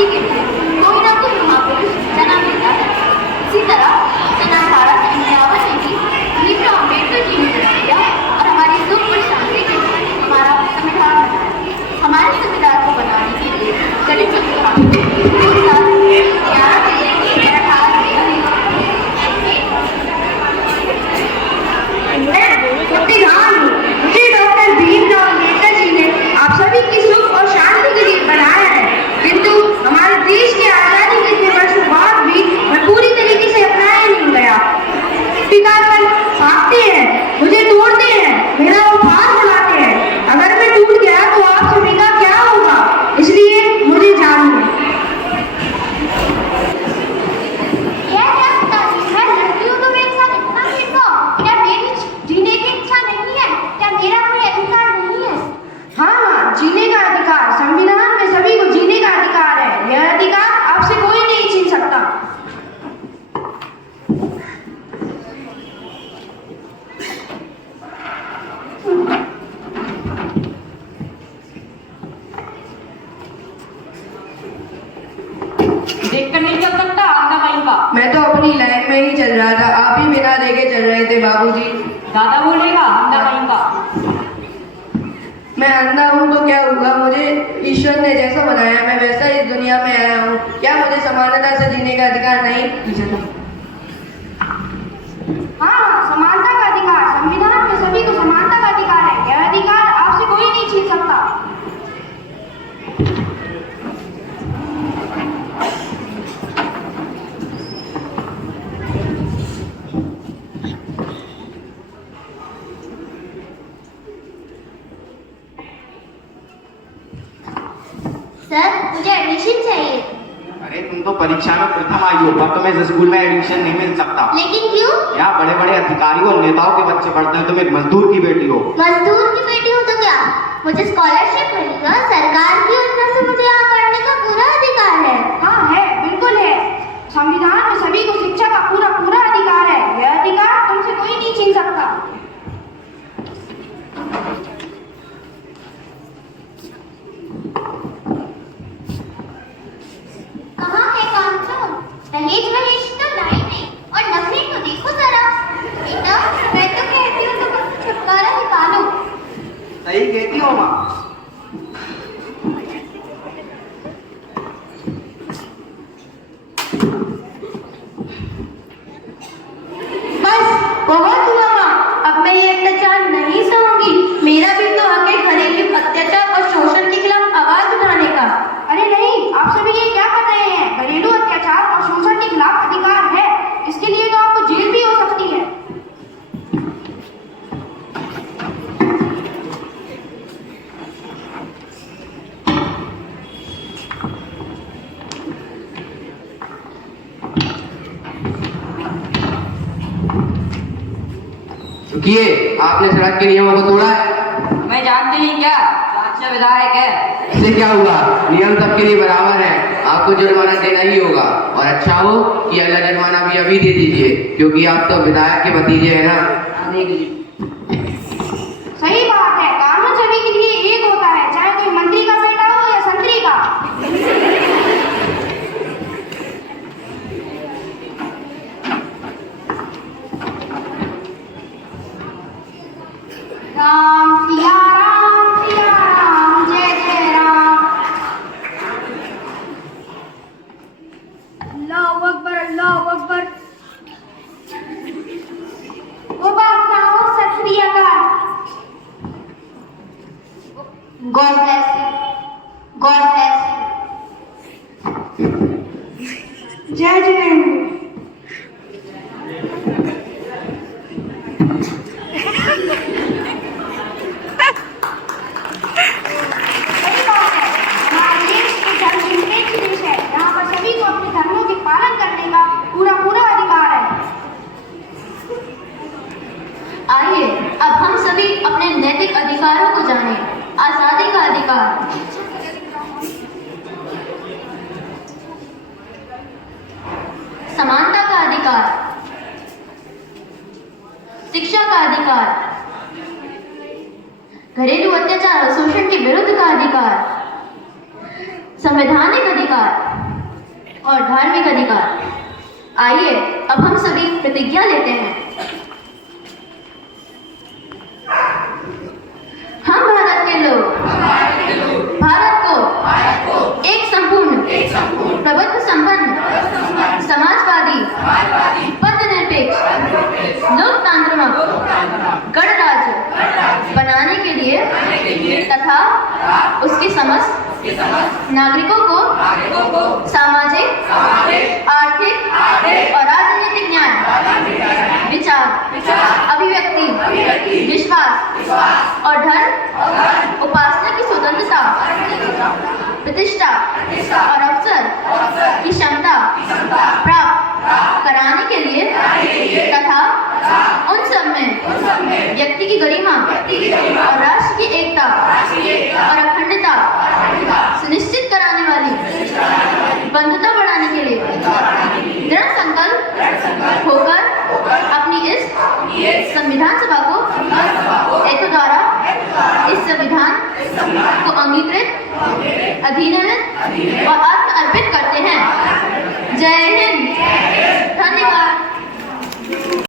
आजादी के लिए कोई ना कोई महापुरुष जन्म लेता है। इसी तरह सन 1851 में भी भीमराव अम्बेडकर जी ने जन्म लिया और हमारी सुख और शांति के लिए हमारा संविधान बनाया। हमारे संविधान को बनाने के लिए दलित मुझे डॉक्टर भीमराव अम्बेडकर जी ने आप सभी की सुख और शांति के लिए बनाया है, किंतु हमारे देश के आजादी के इतने वर्षों बाद भी मैं पूरी तरीके से अपनाया नहीं गया। पितापन भागते हैं, मुझे तोड़ते हैं, मेरा उपहार बुलाते हैं। अगर मैं टूट गया तो आप सभी का क्या होगा? इसलिए मुझे जानिए। जीने का अधिकार, संविधान में सभी को जीने का अधिकार है। यह अधिकार आपसे कोई नहीं छीन सकता। देखकर नहीं चल सकता आंधा कहीं का। मैं तो अपनी लाइन में ही चल रहा था, आप ही बिना देखे चल रहे थे बाबूजी। दादा बोलेगा आंधा कहीं का। मैं अंधा हूँ तो क्या हुआ? मुझे ईश्वर ने जैसा बनाया मैं वैसा इस दुनिया में आया हूँ। क्या मुझे समानता से जीने का अधिकार नहीं? हाँ, समानता का अधिकार, संविधान में सभी को समानता का अधिकार है। यह अधिकार आपसे कोई नहीं छीन सकता। सर, मुझे एडमिशन चाहिए। अरे तुम तो परीक्षा में प्रथम आई हो, पर तुम्हें इस स्कूल में एडमिशन नहीं मिल सकता। लेकिन क्यों? यहाँ बड़े बड़े अधिकारियों और नेताओं के बच्चे पढ़ते हैं, तुम एक मजदूर की बेटी हो। मजदूर की बेटी हो तो क्या? मुझे स्कॉलरशिप मिली है, सरकार की योजना से मुझे यहाँ पढ़ने का पूरा अधिकार है। हाँ है, बिल्कुल है। संविधान में सभी को शिक्षा का पूरा अधिकार है। यह अधिकार तुमसे कोई नहीं छीन सकता। कहाँ है कामचोर? दहेज तो लाई नहीं, और नखरे को देखो जरा। बेटा, मैं तो कहती हूँ तुम उससे छुटकारा निकालो। सही कहती हो माँ। बस बहुत हुआ माँ, अब मैं ये अत्याचार नहीं सहूंगी। मेरा भी तो हक है घरेलू अत्याचार और शोषण के खिलाफ आवाज उठाने का। अरे नहीं, आप सभी ये क्या कर रहे हैं? घरेलू अत्याचार और शोषण के खिलाफ अधिकार है, इसके लिए तो आपको जेल भी हो सकती है। रुकिए, आपने सड़क के नियमों को तोड़ा है। मैं जानते नहीं क्या, अच्छा विधायक है। इससे क्या हुआ? नियम सबके लिए बराबर है, आपको जुर्माना देना ही होगा। और अच्छा हो कि अगला जुर्माना भी अभी दे दीजिए, क्योंकि आप तो विधायक के भतीजे हैं ना। सही बात है, कानून सभी के लिए एक होता है, चाहे कोई मंत्री का बेटा हो या संतरी का। राम सिया राम, जय जय राम। अल्लाहू अकबर, अल्लाहू अकबर। वो बात ना हो, सत श्री अकाल। God bless you. God bless you. जय जय। आइए अब हम सभी अपने नैतिक अधिकारों को जानें। आजादी का अधिकार, समानता का अधिकार, शिक्षा का अधिकार, घरेलू अत्याचार और शोषण के विरुद्ध का अधिकार, संवैधानिक अधिकार, और धार्मिक अधिकार। आइए अब हम सभी प्रतिज्ञा लेते हैं। हम भारत के लोग भारत को एक संपूर्ण प्रभुत्व संपन्न समाजवादी पथनिरपेक्ष लोकतांत्रिक गणराज्य बनाने के लिए तथा उसके समस्त नागरिकों को सामाजिक आर्थिक और राजनीतिक न्याय विचार अभिव्यक्ति विश्वास और धर्म उपासना की स्वतंत्रता प्रतिष्ठा और अवसर की क्षमता प्राप्त कराने के लिए तथा उन सब में व्यक्ति की गरिमा और राष्ट्र की एकता और अखंडता सुनिश्चित कराने वाली बंधुता बढ़ाने के लिए दृढ़ संकल्प होकर अपनी इस संविधान सभा को हेतु द्वारा इस संविधान को अंगीकृत अधिनियमित और आत्म अर्पित करते हैं। जय हिंद।